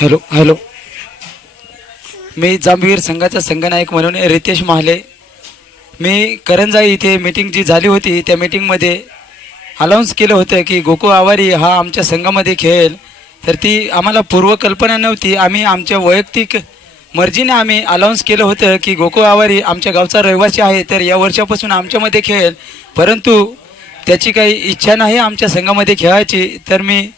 Hello hello. मी जांभवीर संघाचा संघनायक म्हणून रितेश महाले. मी करंजाई इथे मीटिंग जी झाली होती त्या मीटिंगमध्ये अनाऊन्स केलं होतं की गोको आवारी हा आमच्या संघामध्ये खेळेल. तर ती आम्हाला पूर्वकल्पना नव्हती. आम्ही आमच्या वैयक्तिक मर्जीने आम्ही अनाऊन्स केलं होतं की गोको आवारी आमच्या गावचा रहिवासी आहे तर या वर्षापासून आमच्यामध्ये खेळेल. परंतु त्याची काही इच्छा नाही आमच्या संघामध्ये खेळायची. तर मी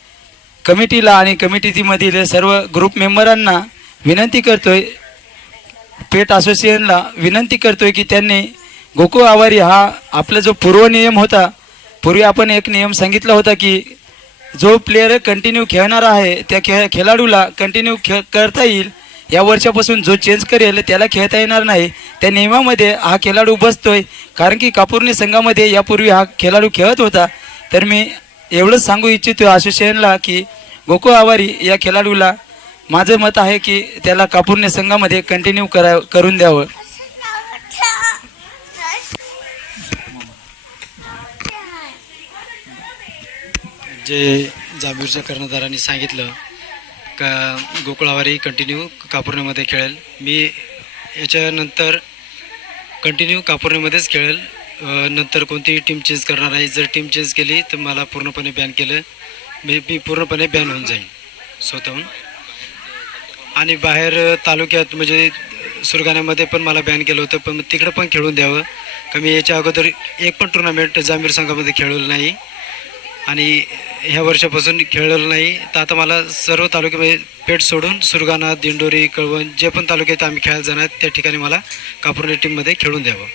कमिटीला आणि कमिटीमधील सर्व ग्रुप मेंबरांना विनंती करतोय पेट असोसिएशनला विनंती करतोय की त्यांनी गोकुळ आवारी हा आपला जो पूर्व नियम होता पूर्वी आपण एक नियम सांगितला होता की जो प्लेयर कंटिन्यू खेळणार आहे त्या खेळ खेळाडूला कंटिन्यू खेळ करता येईल. या वर्षापासून जो चेंज करेल त्याला खेळता येणार नाही. त्या नियमामध्ये हा खेळाडू बसतोय. कारण की कापूरने संघामध्ये यापूर्वी हा खेळाडू खेळत होता. तर मी एवढंच सांगू इच्छितो असोसिएशनला की गोकुळ आवारी या खेळाडूला माझं मत आहे की त्याला कापूरने संघामध्ये कंटिन्यू करा करून द्यावं. जे जांभीरच्या कर्णधारांनी सांगितलं का गोकुळावारी कंटिन्यू कापूर्णेमध्ये खेळेल. मी याच्यानंतर कंटिन्यू कापूर्णेमध्येच खेळेल. नंतर कोणतीही टीम चेंज करणार आहे. जर टीम चेंज केली तर मला पूर्णपणे बॅन केलं. मी मी पूर्णपणे बॅन होऊन जाईल स्वतःहून. आणि बाहेर तालुक्यात म्हणजे सुरगाण्यामध्ये पण मला बॅन केलं होतं. पण तिकडं पण खेळून द्यावं. का मी याच्या अगोदर एक पण टुर्नामेंट जांभीर संघामध्ये खेळलेलं नाही. आणि ह्या वर्षापासून खेळलेलं नाही. तर आता मला सर्व तालुक्यामध्ये पेठ सोडून सुरगाणा दिंडोरी कळवण जे पण तालुक्यात आम्ही खेळायला जाणार त्या ठिकाणी मला कापूर्णे टीममध्ये खेळून द्यावं.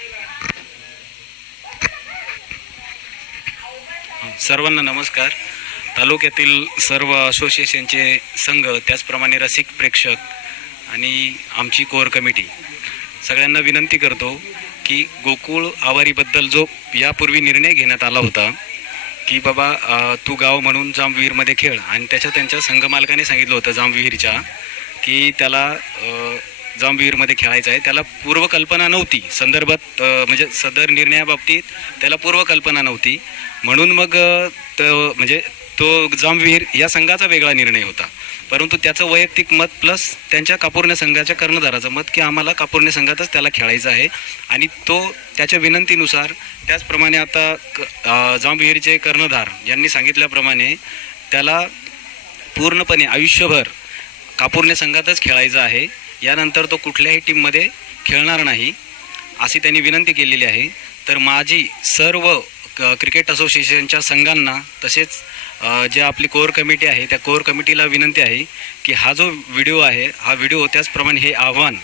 सर्वांना नमस्कार. तालुक्यातील सर्व असोसिएशनचे संघ त्याचप्रमाणे रसिक प्रेक्षक आणि आमची कोर कमिटी. सगळ्यांना विनंती करतो की गोकुळ आवारीबद्दल जो यापूर्वी निर्णय घेण्यात आला होता की बाबा तू गाव म्हणून जांबविहीरमध्ये खेळ. आणि त्याच्या त्यांच्या संघ मालकाने सांगितलं होतं जांबविहीरच्या की त्याला अ, खेळायचं आहे. त्याला पूर्वकल्पना नव्हती. संदर्भात म्हणजे सदर निर्णयाबाबतीत त्याला पूर्वकल्पना नव्हती. म्हणून मग त म्हणजे तो जांबविहीर या संघाचा वेगळा निर्णय होता. परंतु त्याचं वैयक्तिक मत प्लस त्यांच्या कापूर्णे संघाच्या कर्णधाराचं मत की आम्हाला कापूर्णे संघातच त्याला खेळायचं आहे. आणि तो त्याच्या विनंतीनुसार त्याचप्रमाणे आता क कर्णधार यांनी सांगितल्याप्रमाणे त्याला पूर्णपणे आयुष्यभर कापूर्णे संघातच खेळायचं आहे. यानंतर तो कुठल्याही टीममध्ये खेळणार नाही अशी त्यांनी विनंती केलेली आहे. तर माझी सर्व क- क्रिकेट असोसिएशनच्या संघांना तसेच जे आपली कोर कमिटी आहे त्या कोर कमिटीला विनंती आहे की हा जो व्हिडिओ आहे हा व्हिडिओ त्याचप्रमाणे हे आव्हान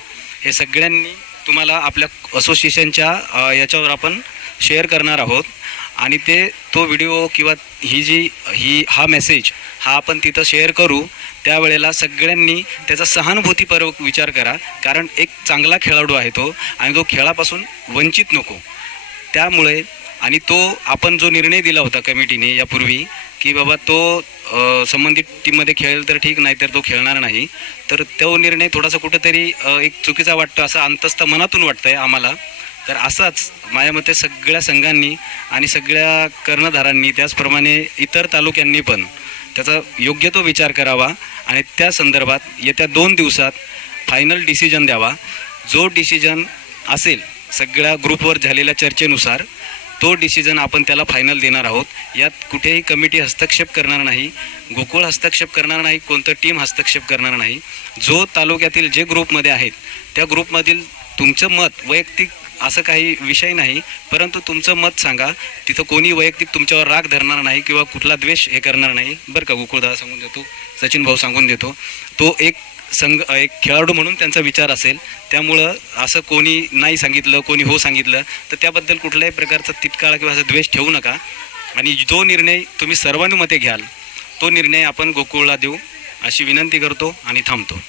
हे सगळ्यांनी तुम्हाला आपल्या असोसिएशनच्या याच्यावर आपण शेअर करणार आहोत. आणि ते तो व्हिडिओ किंवा ही जी ही हा मेसेज हा आपण तिथं शेअर करू. त्यावेळेला सगळ्यांनी त्याचा सहानुभूतीपूर्वक विचार करा. कारण एक चांगला खेळाडू आहे तो आणि तो खेळापासून वंचित नको. त्यामुळे आणि तो आपण जो निर्णय दिला होता कमिटीने यापूर्वी की बाबा तो संबंधित टीममध्ये खेळेल तर ठीक नाही तर तो खेळणार नाही. तर तो निर्णय थोडासा कुठंतरी एक चुकीचा वाटतो असं अंतस्थ मनातून वाटतं आहे आम्हाला. तर असाच माझ्या मते सगळ्या संघांनी आणि सगळ्या कर्णधारांनी त्याचप्रमाणे इतर तालुक्यांनी पण त्याचा योग्य तो विचार करावा आणि त्या संदर्भात येत्या दोन दिवसात फायनल डिसिजन द्यावा. जो डिसिजन असेल सगळ्या ग्रुपवर झालेल्या चर्चेनुसार तो डिसिजन आपण त्याला फायनल देणार आहोत. यात कुठेही कमिटी हस्तक्षेप करणार नाही गोकुळ हस्तक्षेप करणार नाही कोणतं टीम हस्तक्षेप करणार नाही. जो तालुक्यातील जे ग्रुपमध्ये आहेत त्या ग्रुपमधील तुमचं मत वैयक्तिक असं काही विषय नाही परंतु तुमचं मत सांगा. तिथं कोणी वैयक्तिक तुमच्यावर राग धरणार नाही किंवा कुठला द्वेष हे करणार नाही. बरं का गोकुळदा सांगून देतो सचिन भाऊ सांगून देतो. तो एक संघ एक खेळाडू म्हणून त्यांचा विचार असेल. त्यामुळं असं कोणी नाही सांगितलं कोणी हो सांगितलं तर त्याबद्दल कुठल्याही प्रकारचा तितकाळा किंवा असा द्वेष ठेवू नका. आणि जो निर्णय तुम्ही सर्वानुमते घ्याल तो निर्णय आपण गोकुळला देऊ अशी विनंती करतो आणि थांबतो.